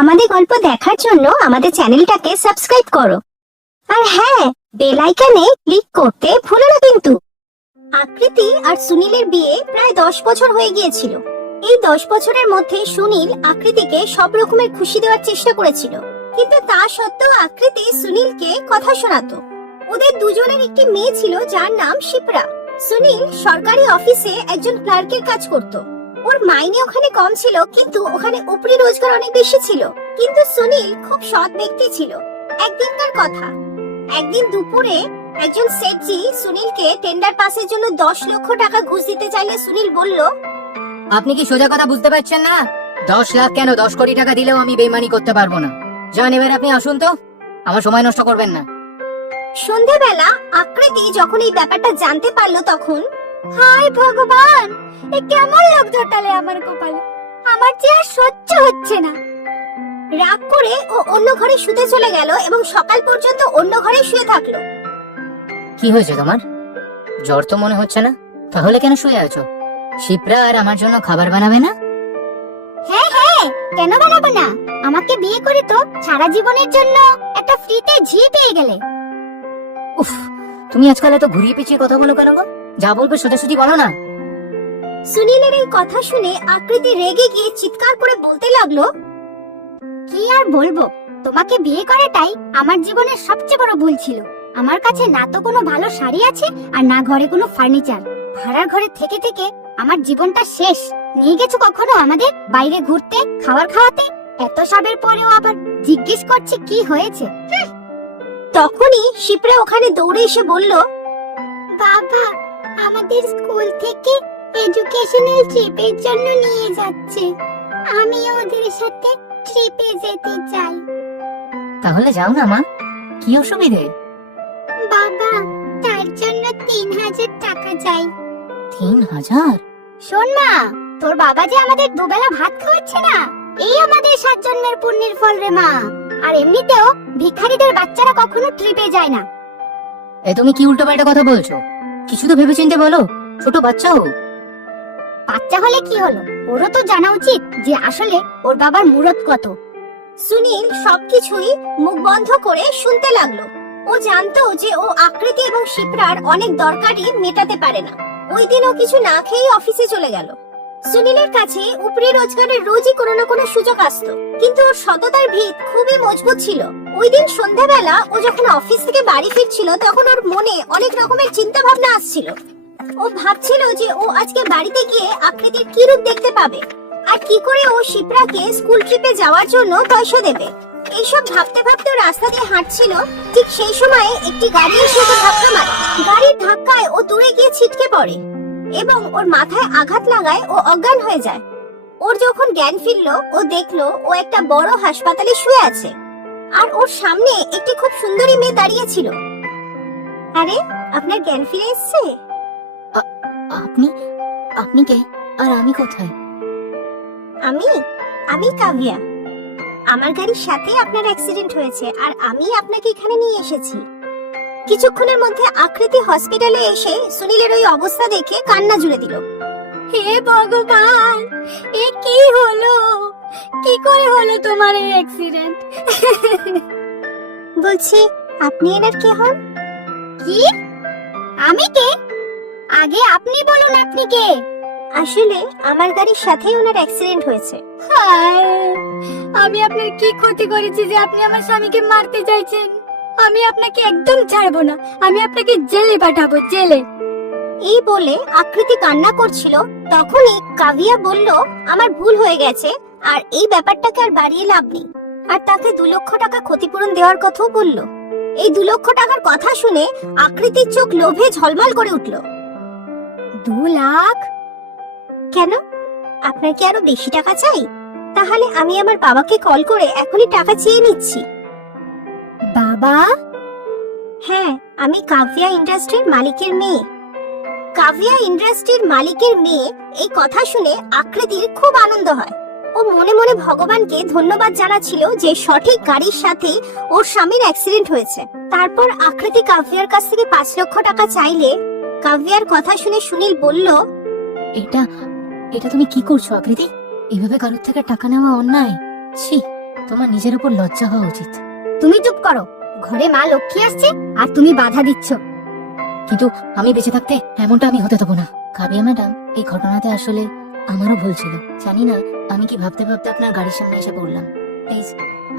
আমাদের গল্প দেখার জন্য আমাদের চ্যানেলটাকে সাবস্ক্রাইব করো। আর হ্যাঁ, বেল আইকনে ক্লিক করতে ভুলো না কিন্তু। আকৃতি আর সুনীলের বিয়ে প্রায় 10 বছর হয়ে গিয়েছিল। এই 10 বছরের মধ্যে সুনীল আকৃতিকে সব রকমের খুশি দেওয়ার চেষ্টা করেছিল, কিন্তু তা সত্ত্বেও আকৃতি সুনীলকে কথা শোনাতো। ওদের দুজনের একটি মেয়ে ছিল যার নাম শিপ্রা। সুনীল সরকারি অফিসে একজন ক্লার্কের কাজ করত। ওর মাইনে ওখানে কম ছিল, কিন্তু ওখানে উপরি রোজগার অনেক বেশি ছিল। কিন্তু সুনীল খুব সৎ ব্যক্তি ছিল। একদিনকার কথা, একদিন দুপুরে একজন সেটজি সুনীলকে টেন্ডার পাসের জন্য 10 লক্ষ টাকা ঘুষ দিতে চাইলে সুনীল বলল, আপনি কি সোজা কথা বুঝতে পারছেন না? 10 লাখ কেন, 10 কোটি টাকা দিলেও আমি বেইমানি করতে পারবো না। যান, এবার আপনি আসুন তো, আমার সময় নষ্ট করবেন না। সন্ধ্যাবেলা আকৃতি যখন এই ব্যাপারটা জানতে পারলো তখন, হায় ভগবান, এ কেমন লোক জোটালে আমার কপালে, আমার যে আর সহ্য হচ্ছে না। রাগ করে ও অন্য ঘরে শুতে চলে গেল এবং সকাল পর্যন্ত অন্য ঘরে শুয়ে থাকলো। কি হয়েছে তোমার? জ্বর তো মনে হচ্ছে না, তাহলে কেন শুয়ে আছো? শিপ্রা আর আমার জন্য খাবার বানাবে না? হ্যাঁ হ্যাঁ, কেন বানাবো না? আমাকে বিয়ে করে তো সারা জীবনের জন্য একটা ফ্রিতে ঝি পেয়ে গেলে। উফ, তুমি আজকাল এত ঘুরিয়ে পেঁচিয়ে কথা বলো কেন গো? যা বলবে সোজাসুজি বলো না। সুনীলের এই কথা শুনে আকৃতি রেগে গিয়ে চিৎকার করে বলতে লাগলো, কি আর বলবো, তোমাকে বিয়ে করাটাই আমার জীবনের সবচেয়ে বড় ভুল ছিল। আমার কাছে না তো কোনো ভালো শাড়ি আছে আর না ঘরে কোনো ফার্নিচার। ভাড়ার ঘরে থেকে থেকে আমার জীবনটা শেষ। নিয়ে গেছো কখনো আমাদের বাইরে ঘুরতে, খাবার খাওয়াতে? এত সবের পরেও আবার জিজ্ঞেস করছে কি হয়েছে। তখনই শিপ্রা ওখানে দৌড়ে এসে বলল, বাবা আমাদের স্কুল থেকে এডুকেশনাল ট্রিপের জন্য নিয়ে যাচ্ছে, আমি ওদের সাথে ট্রিপে যেতে চাই। তাহলে যাও না মা, কি অসুবিধে? বাবা তার জন্য 3000 টাকা চাই। 3000? শোন মা, তোর বাবা যে আমাদের দুবেলা ভাত খাওয়াচ্ছে না, এই আমাদের 7 জন্মের পুণ্যের ফল রে মা। আর এমনিতেও ভিখারিদের বাচ্চারা কখনো ট্রিপে যায় না। এ তুমি কি উল্টোপাল্টা কথা বলছো? কিছু তো ভেবেচিন্তে বলো, ছোট বাচ্চাও। বাচ্চা হলে কি হলো, ওরও তো জানা উচিত যে আসলে ওর বাবার মুরত কত। সুনীল সবকিছুই মুখ বন্ধ করে শুনতে লাগলো। ও জানতো যে ও আকৃতি এবং শিপ্রার অনেক দরকারই মেটাতে পারে না। ওই দিন ও কিছু না খেয়ে অফিসে চলে গেল। সুনীলের কাছে উপরি রোজগারের রোজই কোনো না কোনো সুযোগ আসতো, কিন্তু ওর সততার ভিত খুবই মজবুত ছিল। ওই দিন সন্ধ্যাবেলা ও যখন অফিস থেকে বাড়ি ফিরছিল তখন ওর মনে অনেক রকমের চিন্তা ভাবনা আসছিল। ও ভাবছিল যে ও আজকে বাড়িতে গিয়ে আকৃতির কি রূপ দেখতে পাবে, আর কি করে ও শিপ্রাকে স্কুল ট্রিপে যাওয়ার জন্য পয়সা দেবে। এইসব ভাবতে ভাবতে রাস্তা দিয়ে হাঁটছিল। ঠিক সেই সময়ে একটি গাড়ি এসে ওকে ধাক্কা মারে। গাড়ির ধাক্কায় ও দূরে গিয়ে ছিটকে পড়ে এবং ওর মাথায় আঘাত লাগায় ও অজ্ঞান হয়ে যায়। ওর যখন জ্ঞান ফিরলো, ও দেখলো ও একটা বড় হাসপাতালে শুয়ে আছে, আর ওর সামনে একটি খুব সুন্দরী মেয়ে দাঁড়িয়ে ছিল। আরে, আপনার জ্ঞান ফিরে এসেছে? আপনি আপনি কে, আর আমি কোথায়? আমি কাভিয়া। আমার গাড়ির সাথে আপনার অ্যাক্সিডেন্ট হয়েছে আর আমি আপনাকে এখানে নিয়ে এসেছি। কিছুক্ষণের মধ্যে আকৃতি হসপিটালে এসে সুনীলের ওই অবস্থা দেখে কান্না জুড়ে দিল। হে ভগবান, এ কি হলো? কি করে হলো তোমার এই অ্যাক্সিডেন্ট? বলছি, আপনি এনার কে হন? কি? আমি কে? আগে আপনি বলুন, আপনি কে? আসলে আমার গাড়ির সাথেই ওনার অ্যাক্সিডেন্ট হয়েছে। আমি আপনার কি ক্ষতি করেছি যে আপনি আমার স্বামীকে মারতে চাইছেন? আমি আপনাকে একদম ছাড়বো না, আমি আপনাকে জেলে পাঠাবো, জেলে। এই বলে আকৃতি কান্না করছিল। তখনই কাভিয়া বলল, আমার ভুল হয়ে গেছে আর এই ব্যাপারটাকে আর বাড়িয়ে লাভ নেই। আর তাকে 2 লক্ষ টাকা ক্ষতিপূরণ দেওয়ার কথাও বলল। এই 2 লক্ষ টাকার কথা শুনে আকৃতির চোখ লোভে ঝলমল করে উঠল। 2 লাখ? কেন, আপনার কি আরো বেশি টাকা চাই? তাহলে আমি আমার বাবাকে কল করে এখনই টাকা চেয়ে নিচ্ছি। বাবা? হ্যাঁ, আমি কাভিয়া ইন্ডাস্ট্রির মালিকের মেয়ে। কাভিয়া ইন্ডাস্ট্রির মালিকের মেয়ে। এই কথা শুনে আকৃতির খুব আনন্দ হয়। ও মনে মনে ভগবানকে ধন্যবাদ জানাচ্ছিল যে সঠিক গাড়ির সাথে ওর স্বামীর অ্যাক্সিডেন্ট হয়েছে। তারপর আকৃতি কাভিয়ার কাছ থেকে 5 লক্ষ টাকা চাইলে কাভিয়ার কথা শুনে সুনীল বলল, এটা তুমি কি করছো আকৃতি? এভাবে কারোর থেকে টাকা নেওয়া অন্যায়। ছি। তোমার নিজের উপর লজ্জা হওয়া উচিত। তুমি চুপ করো, ঘরে মা লক্ষ্মী আসছে আর তুমি বাধা দিচ্ছ। কিন্তু আমি বেঁচে থাকতে এমনটা আমি হতে দেবো না। কাবিয়া ম্যাডাম, এই ঘটনাতে আসলে আমারও ভুল ছিল। জানি না আমি কি ভাবতে ভাবতে আপনার গাড়ির সামনে এসে পড়লাম। প্লিজ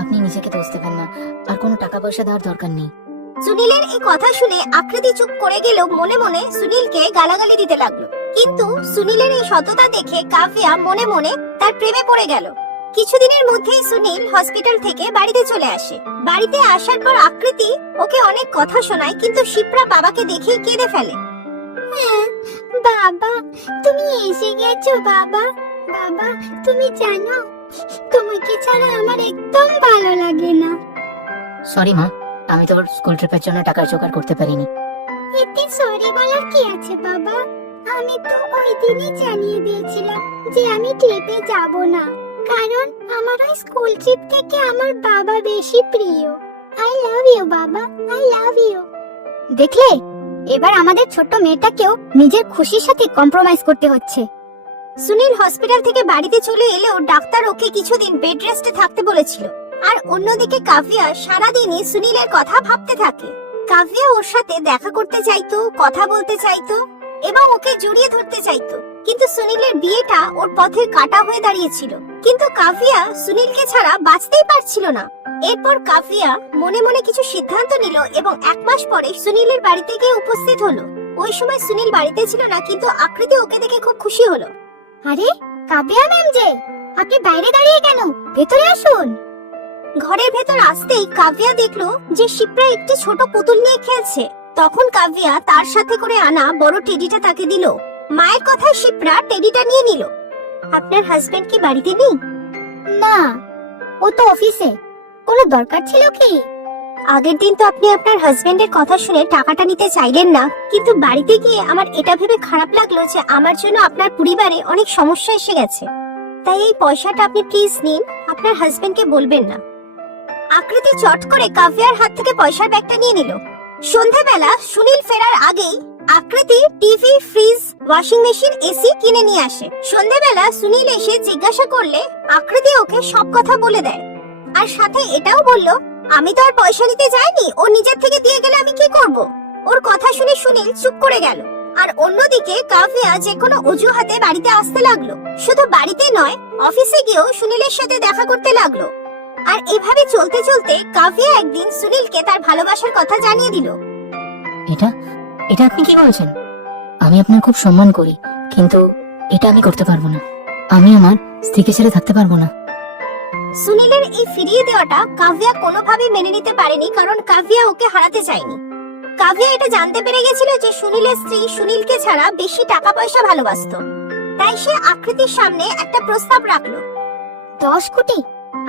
আপনি নিজেকে দোষ দেবেন না, আর কোনো টাকা পয়সা দেওয়ার দরকার নেই। সুনীলের এই কথা শুনে আকৃতি চুপ করে গেল, মনে মনে সুনীলকে গালাগালি দিতে লাগলো। কিন্তু সুনীলের এই সততা দেখে কাভিয়া মনে মনে তার প্রেমে পড়ে গেল। কিছুদিনের মধ্যেই সুনীল হসপিটাল থেকে বাড়িতে চলে আসে। বাড়িতে আসার পর আকৃতি ওকে অনেক কথা শোনায়, কিন্তু শিপ্রা বাবাকে দেখেই কেঁদে ফেলে। বাবা, তুমি এসে গেছো বাবা। বাবা, তুমি জানো তোমাকে ছাড়া আমার একদম ভালো লাগে না। সরি মা, আমি তোর স্কুল ট্রিপের জন্য টাকা জোগাড় করতে পারিনি। এতে সরি বলার কি আছে বাবা? আমি তো ওই দিনই জানিয়ে দিয়েছিলাম যে আমি ট্রিপে যাব না, কারণ আমার ওই স্কুল ট্রিপ থেকে আমার বাবা বেশি প্রিয়। আই লাভ ইউ বাবা, আই লাভ ইউ। দেখলে, এবার আমাদের ছোট্ট মেয়েটাকেও নিজের খুশির সাথে কম্প্রোমাইজ করতে হচ্ছে। সুনীল হসপিটাল থেকে বাড়িতে চলে এলেও ডাক্তার ওকে কিছুদিন বেড রেস্টে থাকতে বলেছিল। আর অন্যদিকে কাভিয়া সারাদিনই সুনীলের কথা ভাবতে থাকে। কাভিয়া ওর সাথে দেখা করতে চাইতো, কথা বলতে চাইতো এবং ওকে জড়িয়ে ধরতে চাইতো, কিন্তু সুনীলের বিয়েটা ওর পথের কাঁটা হয়ে দাঁড়িয়েছিল। কিন্তু কাভিয়া সুনীলকে ছাড়া বাঁচতেই পারছিল না। এরপর কাভিয়া মনে মনে কিছু সিদ্ধান্ত নিল এবং 1 মাস পরে সুনীলের বাড়িতে গিয়ে উপস্থিত হলো। ওই সময় সুনীল বাড়িতে ছিল না, কিন্তু আকৃতি ওকে দেখে খুব খুশি হলো। আরে কাভিয়া ম্যাম যে, আপনি বাইরে দাঁড়িয়ে কেন? ভেতরে আসুন। ঘরের ভেতর আসতেই কাভিয়া দেখলো যে শিপ্রা একটি ছোট পুতুল নিয়ে খেলছে। তখন কাভিয়া তার সাথে করে আনা বড় টেডিটা তাকে দিল। মায়ের কথায় শিপ্রা টেডিটা নিয়ে নিল। আপনার হাজবেন্ড কি বাড়িতে নেই? না, ও তো অফিসে। কোনো দরকার ছিল কি? আগের দিন তো আপনি আপনার হাজবেন্ডের কথা শুনে টাকাটা নিতে চাইলেন না, কিন্তু বাড়িতে গিয়ে আমার এটা ভেবে খারাপ লাগলো যে আমার জন্য আপনার পরিবারে অনেক সমস্যা এসে গেছে। তাই এই পয়সাটা আপনি প্লিজ নিন, আপনার হাজবেন্ডকে বলবেন না। আকৃতি চট করে কাভিয়ার হাত থেকে পয়সার ব্যাগটা নিয়ে নিল। সন্ধ্যাবেলা সুনীল ফেরার আগেই আকৃতি TV, fridge, washing machine, AC কিনে নিয়ে আসে। সন্ধ্যাবেলা সুনীল এসে জিজ্ঞাসা করলে আকৃতি ওকে সব কথা বলে দেয়, আর সাথে এটাও বলল, আমি তো আর পয়সা নিতে যাইনি, ও নিজের থেকে দিয়ে গেলে আমি কি করব? ওর কথা শুনে সুনীল চুপ করে গেল। আর অন্যদিকে কাভিয়া যে কোনো অজুহাতে বাড়িতে আসতে লাগলো। শুধু বাড়িতে নয়, অফিসে গিয়েও সুনীলের সাথে দেখা করতে লাগলো। আর এভাবে চলতে চলতে কাভিয়া একদিন সুনীলকে তার ভালোবাসার কথা জানিয়ে দিল। এটা এটা আপনি কি বলছেন? আমি আপনার খুব সম্মান করি, কিন্তু এটা আমি করতে পারবো না। আমি আমার স্ত্রীকে ছেড়ে থাকতে পারবো না। সুনীলের এই ফিরিয়ে দেওয়াটা কাভিয়া কোনোভাবেই মেনে নিতে পারেনি, কারণ কাভিয়া ওকে হারাতে চায়নি। কাভিয়া এটা জানতে পেরে গেছিল যে সুনীলের স্ত্রী সুনীলকে ছাড়া বেশি টাকা পয়সা ভালোবাসতো। তাই সে আকৃতির সামনে একটা প্রস্তাব রাখলো। 10 কোটি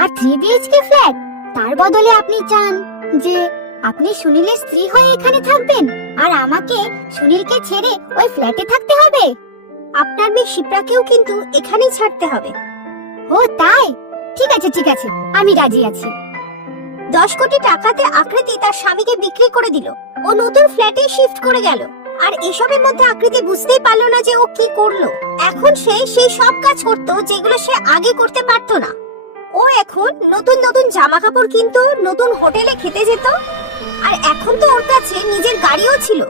আর 3 BHK ফ্ল্যাট, তার বদলে আপনি চান যে আপনি সুনীলের স্ত্রী হয়ে এখানে থাকবেন আর আমাকে সুনীলকে ছেড়ে ওই ফ্ল্যাটে থাকতে হবে? আপনার মেয়ে শিপ্রাকেও কিন্তু এখানেই ছাড়তে হবে। ও তাই? ঠিক আছে ঠিক আছে, আমি রাজি আছি। 10 কোটি টাকাতে আকৃতি তার স্বামীকে বিক্রি করে দিল। ও নতুন ফ্ল্যাটে শিফট করে গেল। আর এসবের মধ্যে আকৃতি বুঝতেই পারলো না যে ও কি করলো। এখন সে সেই সব কাজ করতো যেগুলো সে আগে করতে পারতো না। ও এখন নতুন নতুন জামা কাপড় কিনতো, নতুন হোটেলে খেতে যেত, আর এখন তো ওর কাছে নিজের গাড়িও ছিল।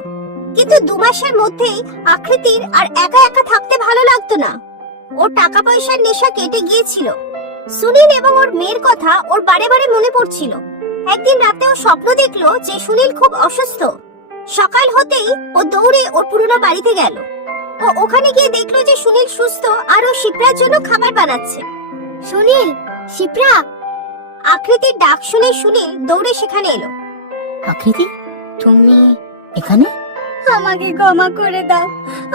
কিন্তু 2 মাসের মধ্যেই আকৃতির আর একা একা থাকতে ভালো লাগতো না। ওর টাকা পয়সার নেশা কেটে গিয়েছিল। সুনীল এবং ওর মেয়ের কথা ওর বারে বারে মনে পড়ছিল। একদিন রাতে ও স্বপ্ন দেখলো যে সুনীল খুব অসুস্থ। সকাল হতেই ও দৌড়ে ওর পুরনো বাড়িতে গেল। ও ওখানে গিয়ে দেখলো যে সুনীল সুস্থ আর ও শিপ্রার জন্য খাবার বানাচ্ছে। সুনীল, শিপ্রা! আকৃতির ডাক শুনে সুনীল দৌড়ে সেখানে এলো। আকৃতি, তুমি এখানে? আমাকে ক্ষমা করে দাও,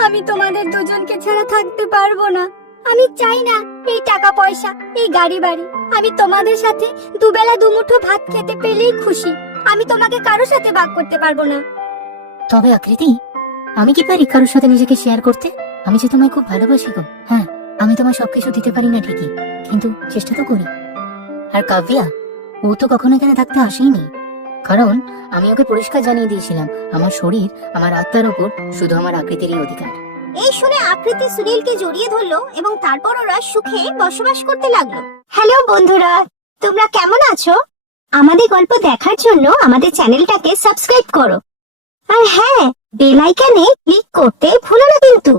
আমি তোমাদের দুজনকে ছাড়া থাকতে পারবো না। আমি চাই না এই টাকা পয়সা, এই গাড়ি বাড়ি। আমি তোমাদের সাথে দুবেলা দুমুঠো ভাত খেতে পেলেই খুশি। আমি তোমাকে কারোর সাথে ভাগ করতে পারবো না। তবে আকৃতি, আমি কি পারি কারোর সাথে নিজেকে শেয়ার করতে? আমি যে তোমায় খুব ভালোবাসি গো। হ্যাঁ, আমি তোমায় সবকিছু দিতে পারি না ঠিকই, কিন্তু চেষ্টা তো করি। আর কাভিয়া, ও তো কখনো এখানে থাকতে আসেইনি, কারণ আমি ওকে পরিষ্কার জানিয়ে দিয়েছিলাম আমার শরীর, আমার আত্মার উপর শুধু আমার আকৃতিরই অধিকার। এই শুনে আকৃতি সুনীলকে জড়িয়ে ধরলো এবং তারপর ওরা সুখে বসবাস করতে লাগলো। হ্যালো বন্ধুরা, তোমরা কেমন আছো? আমাদের গল্প দেখার জন্য আমাদের চ্যানেলটাকে সাবস্ক্রাইব করো। আর হ্যাঁ, বেল আইকনে ক্লিক করতে ভুলো না কিন্তু।